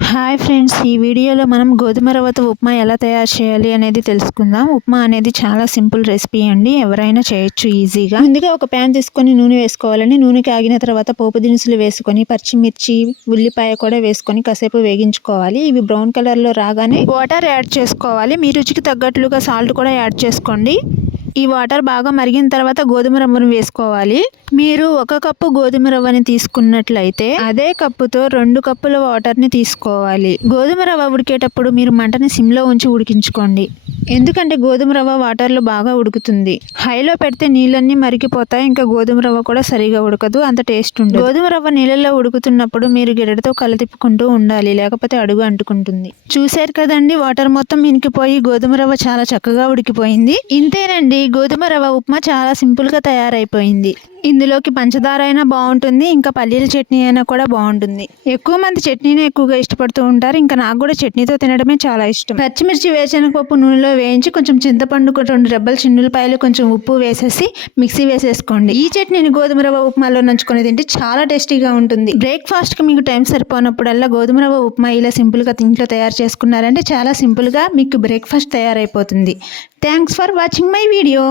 Hi friends, ఈ వీడియోలో మనం గోధుమ రవ్వతో ఉప్మా ఎలా తయారు చేయాలి అనేది తెలుసుకుందాం. ఉప్మా అనేది చాలా సింపుల్ రెసిపీ అండి, ఎవరైనా చేయొచ్చు ఈజీగా. ముందుగా ఒక ప్యాన్ తీసుకొని నూనె వేసుకోవాలండి. నూనె కాగిన తర్వాత పోపు దినుసులు వేసుకొని పచ్చిమిర్చి, ఉల్లిపాయ కూడా వేసుకొని కాసేపు వేగించుకోవాలి. ఇవి బ్రౌన్ కలర్లో రాగానే వాటర్ యాడ్ చేసుకోవాలి. మీ రుచికి తగ్గట్లుగా సాల్ట్ కూడా యాడ్ చేసుకోండి. ఈ వాటర్ బాగా మరిగిన తర్వాత గోధుమ రవ్వను వేసుకోవాలి. మీరు 1 కప్పు గోధుమ రవ్వని తీసుకున్నట్లయితే అదే కప్పుతో 2 కప్పుల వాటర్ని తీసుకోవాలి. గోధుమ రవ్వ ఉడికేటప్పుడు మీరు మంటని సిమ్లో ఉంచి ఉడికించుకోండి, ఎందుకంటే గోధుమ రవ్వ వాటర్లో బాగా ఉడుకుతుంది. హైలో పెడితే నీళ్ళన్నీ మరిగిపోతాయి, ఇంకా గోధుమ రవ్వ కూడా సరిగా ఉడకదు, అంత టేస్ట్ ఉండదు. గోధుమ రవ్వ నీళ్ళల్లో ఉడుకుతున్నప్పుడు మీరు గిన్నెతో కలతిప్పుకుంటూ ఉండాలి, లేకపోతే అడుగు అంటుకుంటుంది. చూశారు కదండి, వాటర్ మొత్తం ఇనికిపోయి గోధుమ రవ్వ చాలా చక్కగా ఉడికిపోయింది. ఇంతేనండి, గోధుమ రవ్వ ఉప్మా చాలా సింపుల్గా తయారైపోయింది. ఇందులోకి పంచదార అయినా బాగుంటుంది, ఇంకా పల్లీల చట్నీ అయినా కూడా బాగుంటుంది. ఎక్కువ మంది చట్నీనే ఎక్కువగా ఇష్టపడుతూ ఉంటారు, ఇంకా నాకు కూడా చట్నీతో తినడమే చాలా ఇష్టం. పచ్చిమిర్చి, వేరుశనగపప్పు నూనెలో వేయించి కొంచెం చింతపండు, 2 రెబ్బల చిన్నులపాయలు, కొంచెం ఉప్పు వేసేసి మిక్సీ వేసేసుకోండి. ఈ చట్నీని గోధుమ రవ్వ ఉప్మాలో నంచుకొని తింటే చాలా టేస్టీగా ఉంటుంది. బ్రేక్ఫాస్ట్కి మీకు టైం సరిపోనప్పుడల్లా గోధుమ రవ్వ ఉప్మా ఇలా సింపుల్గా ఇంట్లో తయారు చేసుకున్నారంటే చాలా సింపుల్గా మీకు బ్రేక్ఫాస్ట్ తయారైపోతుంది. Thanks for watching my video.